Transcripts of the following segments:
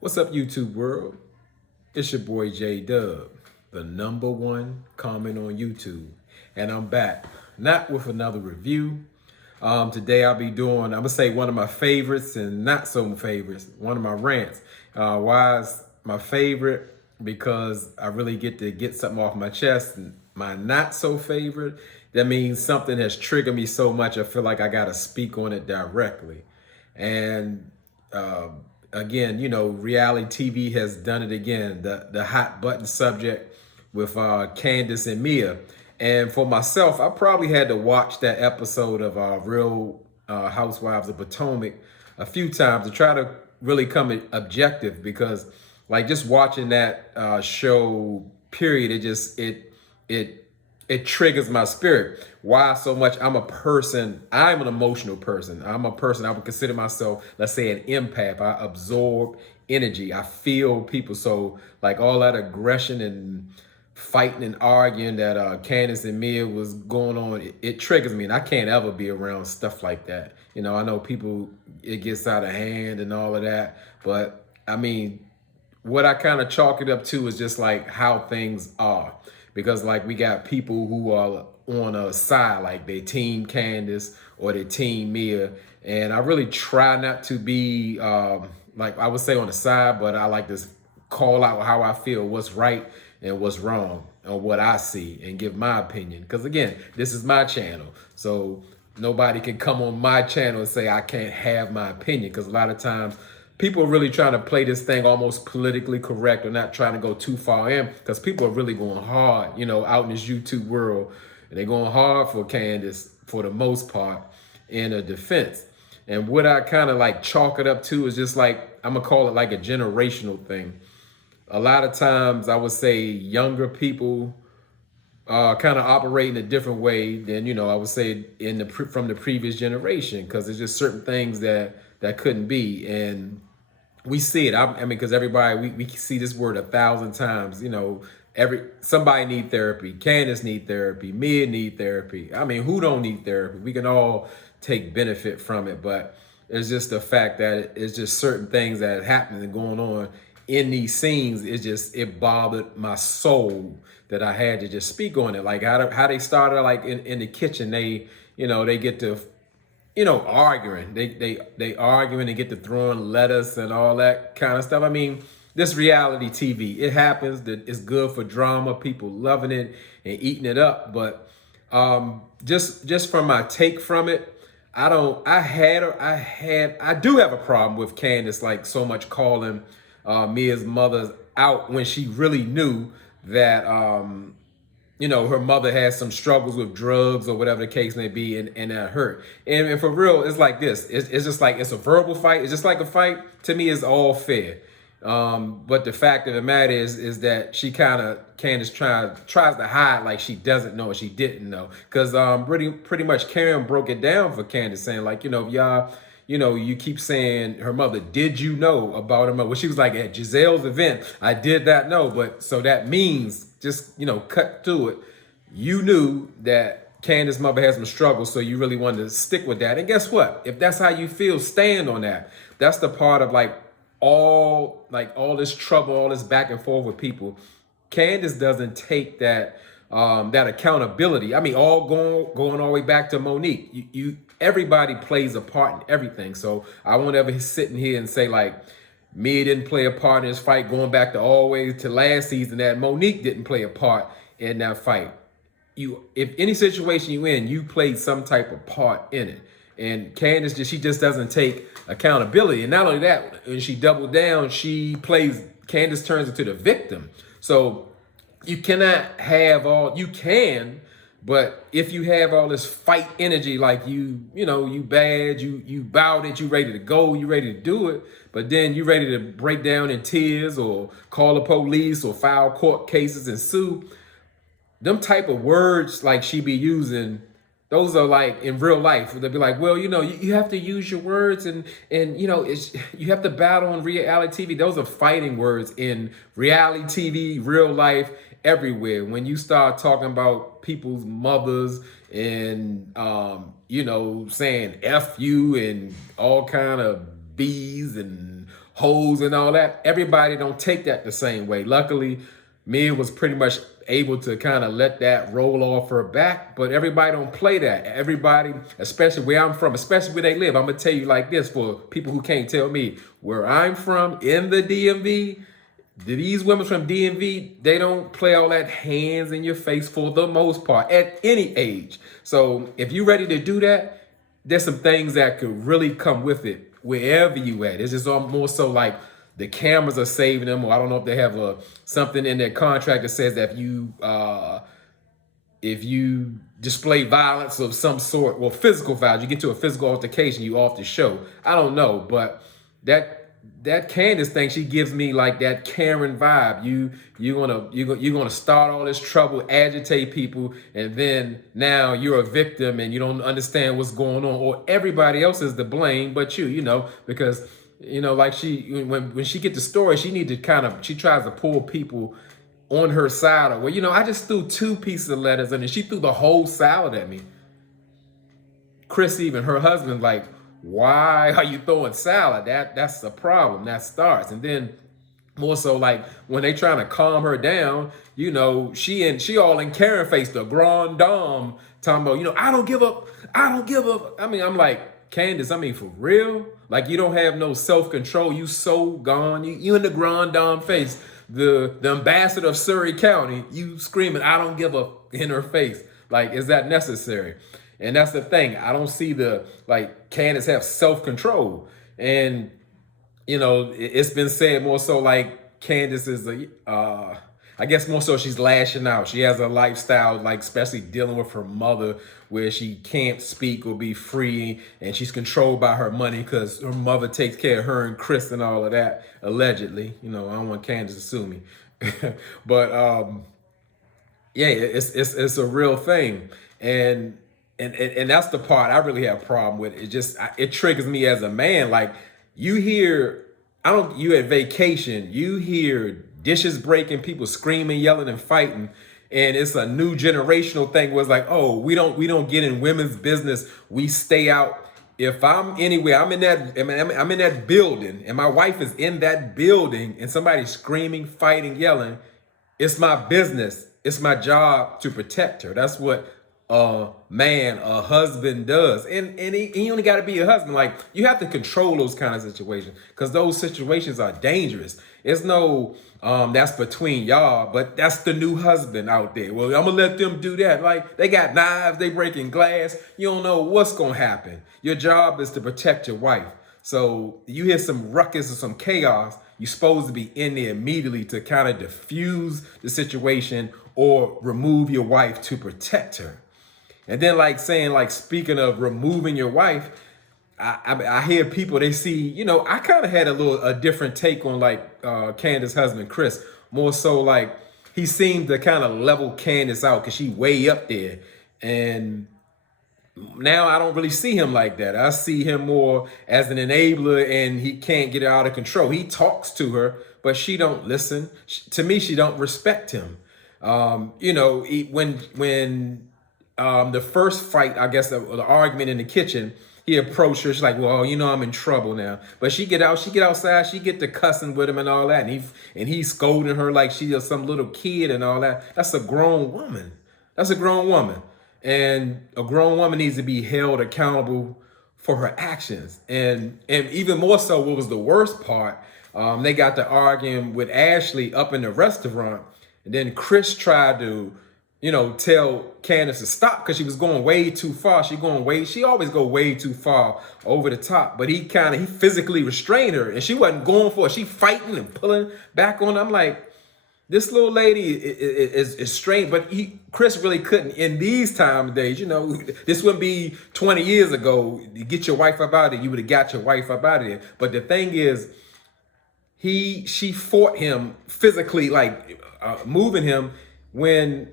What's up, YouTube world? It's your boy J Dub, the #1 comment on YouTube, and I'm back, not with another review. Today I'll be doing, I'm gonna say one of my favorites and not so favorites, one of my rants. Why is my favorite? Because I really get to get something off my chest. And my not so favorite, that means something has triggered me so much I feel like I gotta speak on it directly. And uh, again, reality TV has done it again. The hot button subject with Candiace and Mia. And for myself, I probably had to watch that episode of Real Housewives of Potomac a few times to try to really come objective, because like just watching that show, period, it triggers my spirit. Why so much? I'm an emotional person. I'm a person, I would consider myself, let's say, an empath. I absorb energy. I feel people. So like all that aggression and fighting and arguing that Candiace and Mia was going on, it triggers me, and I can't ever be around stuff like that. I know people, it gets out of hand and all of that, but I mean, what I kind of chalk it up to is just like how things are. Because like we got people who are on a side, like they team Candiace or they team Mia. And I really try not to be like I would say on the side, but I like to call out how I feel, what's right and what's wrong, or what I see, and give my opinion. Because again, this is my channel. So nobody can come on my channel and say I can't have my opinion, because a lot of times people are really trying to play this thing almost politically correct, or not trying to go too far in, because people are really going hard, out in this YouTube world, and they're going hard for Candiace for the most part in a defense. And what I kind of like chalk it up to is just like, I'm gonna call it like a generational thing. A lot of times I would say younger people kind of operate in a different way than I would say from the previous generation, because there's just certain things that couldn't be. And we see it. I mean, because everybody, we see this word 1,000 times. Somebody need therapy. Candiace need therapy. Mia need therapy. I mean, who don't need therapy? We can all take benefit from it, but it's just the fact that it's just certain things that happen and going on in these scenes. It bothered my soul that I had to just speak on it. Like how they started like in the kitchen. They get to arguing. They arguing and get to throwing lettuce and all that kind of stuff. I mean, this reality TV, it happens. That it's good for drama. People loving it and eating it up. But just from my take from it, I do have a problem with Candiace like so much calling Mia's mother out when she really knew that her mother has some struggles with drugs or whatever the case may be, and that hurt. And for real, it's like this. It's just like, it's a verbal fight. It's just like a fight. To me, it's all fair. But the fact of the matter is that Candiace tries to hide like she doesn't know or she didn't know. Because pretty much Karen broke it down for Candiace, saying like, y'all, you keep saying her mother, did you know about her mother? Well, she was like, at Giselle's event, I did not know. But so that means, just, cut through it, you knew that Candiace's mother has some struggles, so you really wanted to stick with that. And guess what? If that's how you feel, stand on that. That's the part of all this trouble, all this back and forth with people. Candiace doesn't take that accountability. I mean, all going all the way back to Monique. Everybody plays a part in everything. So I won't ever sit in here and say like Mia didn't play a part in this fight, going back to always to last season, that Monique didn't play a part in that fight. If any situation you in, you played some type of part in it. And Candiace she just doesn't take accountability. And not only that, when she doubled down, Candiace turns into the victim. So you cannot have you can, but if you have all this fight energy, like you bad, you bowed it, you ready to go, you ready to do it, but then you ready to break down in tears or call the police or file court cases and sue. Them type of words like she be using, those are like in real life. They'll be like, well, you have to use your words, and you have to battle in reality TV. Those are fighting words in reality TV, real life, everywhere. When you start talking about people's mothers and saying F you and all kind of B's and hoes and all that. Everybody don't take that the same way. Luckily, Mia was pretty much able to kind of let that roll off her back, but everybody don't play that. Everybody, especially where I'm from, especially where they live, I'm gonna tell you like this for people who can't tell me, where I'm from in the DMV, these women from DMV, they don't play all that hands in your face for the most part at any age. So if you're ready to do that, there's some things that could really come with it wherever you at. It's just more so like the cameras are saving them, or I don't know if they have something in their contract that says that if you display violence of some sort, well, physical violence, you get to a physical altercation, you off the show. I don't know, but that Candiace thing, she gives me like that Karen vibe. You're gonna start all this trouble, agitate people, and then now you're a victim and you don't understand what's going on, or everybody else is to blame but you know, because like when she get the story, she tries to pull people on her side, or well, I just threw 2 pieces of lettuce and then she threw the whole salad at me. Chris, even her husband, like, why are you throwing salad? That's a problem. That starts. And then more so like when they trying to calm her down, she all in Karen face, the grand dame, talking about, I don't give up. I don't give up. I mean, I'm like, Candiace, for real? Like, you don't have no self-control. You so gone. You in the grand dame face. The ambassador of Surrey County, you screaming, I don't give up in her face. Like, is that necessary? And that's the thing. I don't see Candiace have self-control. And, it's been said more so like Candiace is I guess more so she's lashing out. She has a lifestyle, like especially dealing with her mother, where she can't speak or be free, and she's controlled by her money because her mother takes care of her and Chris and all of that, allegedly. I don't want Candiace to sue me. But yeah, it's a real thing. And that's the part I really have a problem with. It triggers me as a man. Like, you at vacation, you hear dishes breaking, people screaming, yelling, and fighting, and it's a new generational thing where it's like, oh, we don't get in women's business. We stay out. If I'm anywhere, I'm in that building, and my wife is in that building, and somebody's screaming, fighting, yelling, it's my business. It's my job to protect her. That's what a husband does. And he only got to be a husband. Like, you have to control those kind of situations, because those situations are dangerous. It's no, that's between y'all, but that's the new husband out there. Well, I'm gonna let them do that. Like, they got knives, they breaking glass. You don't know what's gonna happen. Your job is to protect your wife. So you hear some ruckus or some chaos, you're supposed to be in there immediately to kind of diffuse the situation or remove your wife to protect her. And then speaking of removing your wife, I hear people, they see, I kind of had a different take on Candiace's husband, Chris. More so like he seemed to kind of level Candiace out because she way up there. And now I don't really see him like that. I see him more as an enabler, and he can't get her out of control. He talks to her, but she don't listen. To me, she don't respect him. When the first fight, I guess the argument in the kitchen, he approached her. She's like, well, I'm in trouble now. But she get outside, she get to cussing with him and all that. And he's scolding her like she's some little kid and all that. That's a grown woman. And a grown woman needs to be held accountable for her actions. And even more so, what was the worst part, they got to arguing with Ashley up in the restaurant. And then Chris tried to tell Candiace to stop because she was going way too far. She always go way too far over the top. But he physically restrained her, and she wasn't going for it. She fighting and pulling back on her. I'm like, this little lady is strange. But Chris really couldn't in these time days. This wouldn't be 20 years ago. You get your wife up out of there, you would have got your wife up out of there. But the thing is, she fought him physically, moving him when.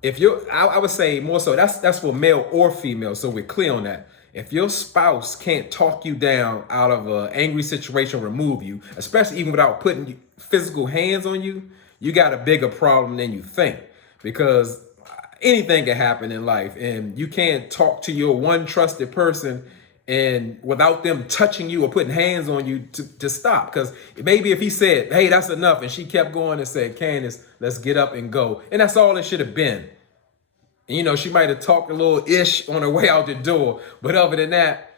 I would say more so, that's for male or female, so we're clear on that. If your spouse can't talk you down out of an angry situation, remove you, especially even without putting physical hands on you, you got a bigger problem than you think, because anything can happen in life, and you can't talk to your one trusted person and without them touching you or putting hands on you to stop. Because maybe if he said, hey, that's enough, and she kept going and said, Candiace, let's get up and go. And that's all it should have been. And, you know, she might have talked a little ish on her way out the door. But other than that,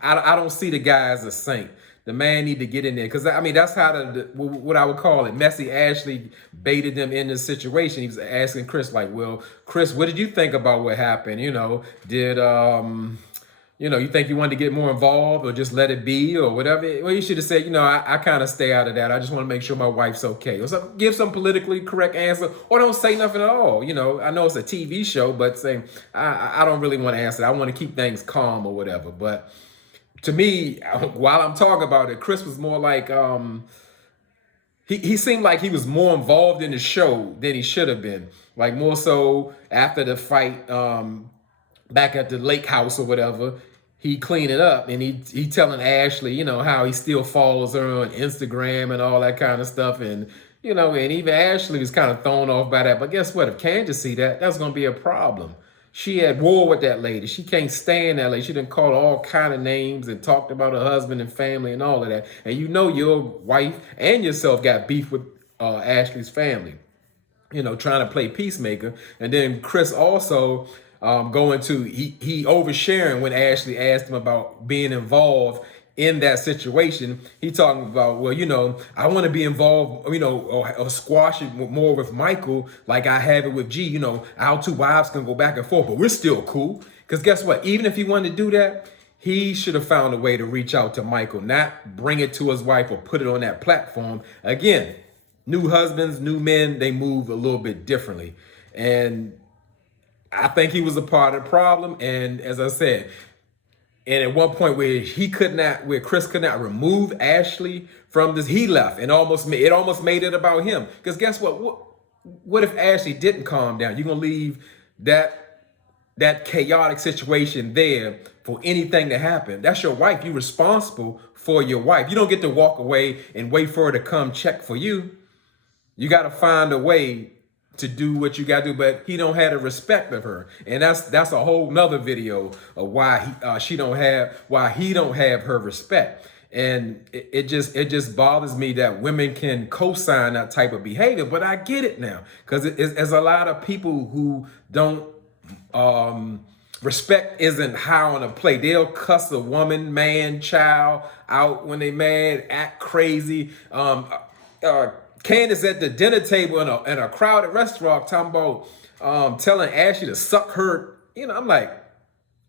I don't see the guy as a saint. The man need to get in there. Because, I mean, that's how what I would call it. Messy Ashley baited them in this situation. He was asking Chris, like, well, Chris, what did you think about what happened? You know, you think you wanted to get more involved or just let it be or whatever? Well, you should have said, I kind of stay out of that. I just want to make sure my wife's okay. Or give some politically correct answer, or don't say nothing at all. I know it's a TV show, but say, I don't really want to answer that. I want to keep things calm or whatever. But to me, while I'm talking about it, Chris was more like, he seemed like he was more involved in the show than he should have been. Like more so after the fight, back at the lake house or whatever, he cleaned it up and he telling Ashley, how he still follows her on Instagram and all that kind of stuff. And, and even Ashley was kind of thrown off by that. But guess what? If Candiace see that, that's going to be a problem. She had war with that lady. She can't stand that lady. She done called all kind of names and talked about her husband and family and all of that. And your wife and yourself got beef with Ashley's family, trying to play peacemaker. And then Chris also he oversharing when Ashley asked him about being involved in that situation. He talking about, well, I want to be involved, or squash it more with Michael like I have it with G. Our two wives can go back and forth, but we're still cool. Because guess what? Even if he wanted to do that, he should have found a way to reach out to Michael, not bring it to his wife or put it on that platform. Again, new husbands, new men, they move a little bit differently. And I think he was a part of the problem. And as I said, and at one point where Chris could not remove Ashley from this, he left and almost made it about him. Because guess what? What if Ashley didn't calm down? You're gonna leave that chaotic situation there for anything to happen. That's your wife. You're responsible for your wife. You don't get to walk away and wait for her to come check for you. You got to find a way to do what you got to do, but he don't have the respect of her, and that's a whole nother video of why he don't have her respect. And it just bothers me that women can co-sign that type of behavior. But I get it now, because there's a lot of people who don't respect isn't how on a play. They'll cuss a woman, man, child out when they mad, act crazy. Candiace at the dinner table in a crowded restaurant talking about telling Ashley to suck her. I'm like,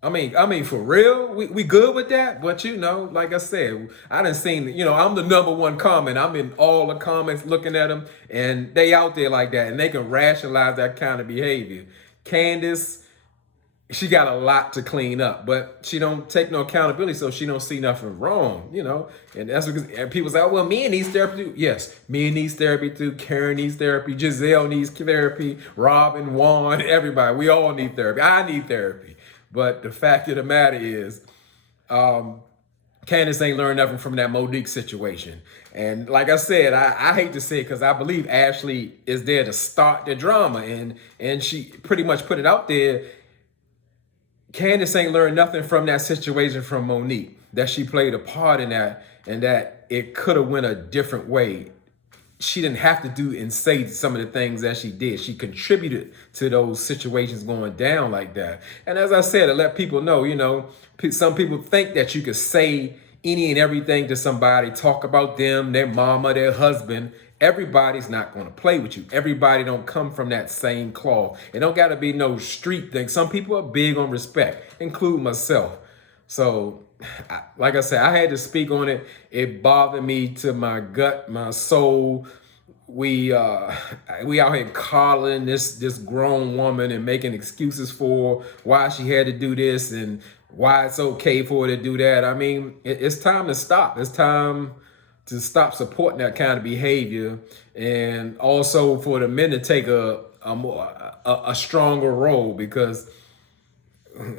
I mean, for real, we good with that? But like I said, I done seen, I'm the #1 comment. I'm in all the comments looking at them, and they out there like that, and they can rationalize that kind of behavior. Candiace, she got a lot to clean up, but she don't take no accountability, so she don't see nothing wrong, And that's because people say, oh, well, Mia needs therapy too. Yes, Mia needs therapy too. Karen needs therapy. Giselle needs therapy. Rob and Juan, everybody, we all need therapy. I need therapy. But the fact of the matter is, Candiace ain't learned nothing from that Monique situation. And like I said, I hate to say it, because I believe Ashley is there to start the drama, and she pretty much put it out there. Candiace ain't learned nothing from that situation from Monique, that she played a part in that, and that it could have went a different way. She didn't have to do and say some of the things that she did. She contributed to those situations going down like that. And as I said, to let people know, some people think that you could say any and everything to somebody, talk about them, their mama, their husband. Everybody's not going to play with you. Everybody don't come from that same cloth. It don't got to be no street thing. Some people are big on respect, including myself. So, like I said, I had to speak on it. It bothered me to my gut, my soul. We out here coddling this grown woman and making excuses for why she had to do this and why it's okay for her to do that. I mean, it's time to stop. It's time to stop supporting that kind of behavior, and also for the men to take a stronger role, because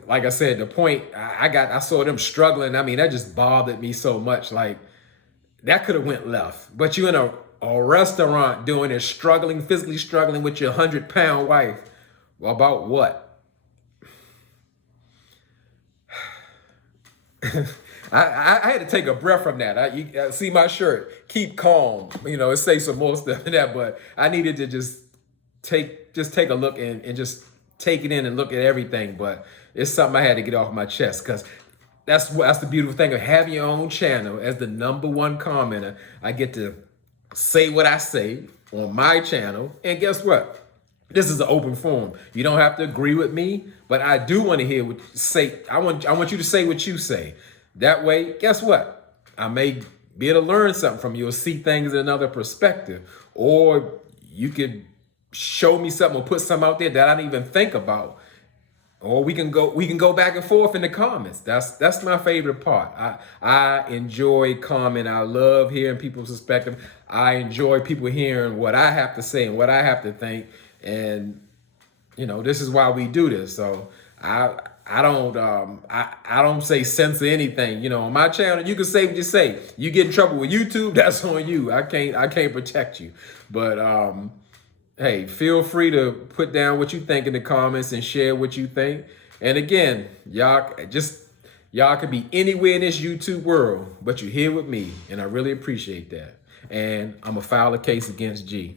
like I said, the point I saw them struggling. I mean, that just bothered me so much. Like, that could have went left, but you in a restaurant doing it, physically struggling with your 100-pound wife. About what? I had to take a breath from that. You see my shirt, keep calm. You know, it says some more stuff in that, but I needed to just take a look and just take it in and look at everything. But it's something I had to get off my chest, because that's the beautiful thing of having your own channel. As the #1 commenter, I get to say what I say on my channel, and guess what? This is an open forum. You don't have to agree with me, but I do want to hear what you say. I want you to say what you say. That way, guess what? I may be able to learn something from you, or see things in another perspective, or you could show me something or put something out there that I didn't even think about. Or we can go back and forth in the comments. That's my favorite part. I enjoy commenting. I love hearing people's perspective. I enjoy people hearing what I have to say and what I have to think. And you know, this is why we do this. So I don't say censor anything. You know, on my channel, you can say what you say. You get in trouble with YouTube, that's on you. I can't protect you. But hey, feel free to put down what you think in the comments and share what you think. And again, y'all could be anywhere in this YouTube world, but you're here with me, and I really appreciate that. And I'm gonna file a case against G.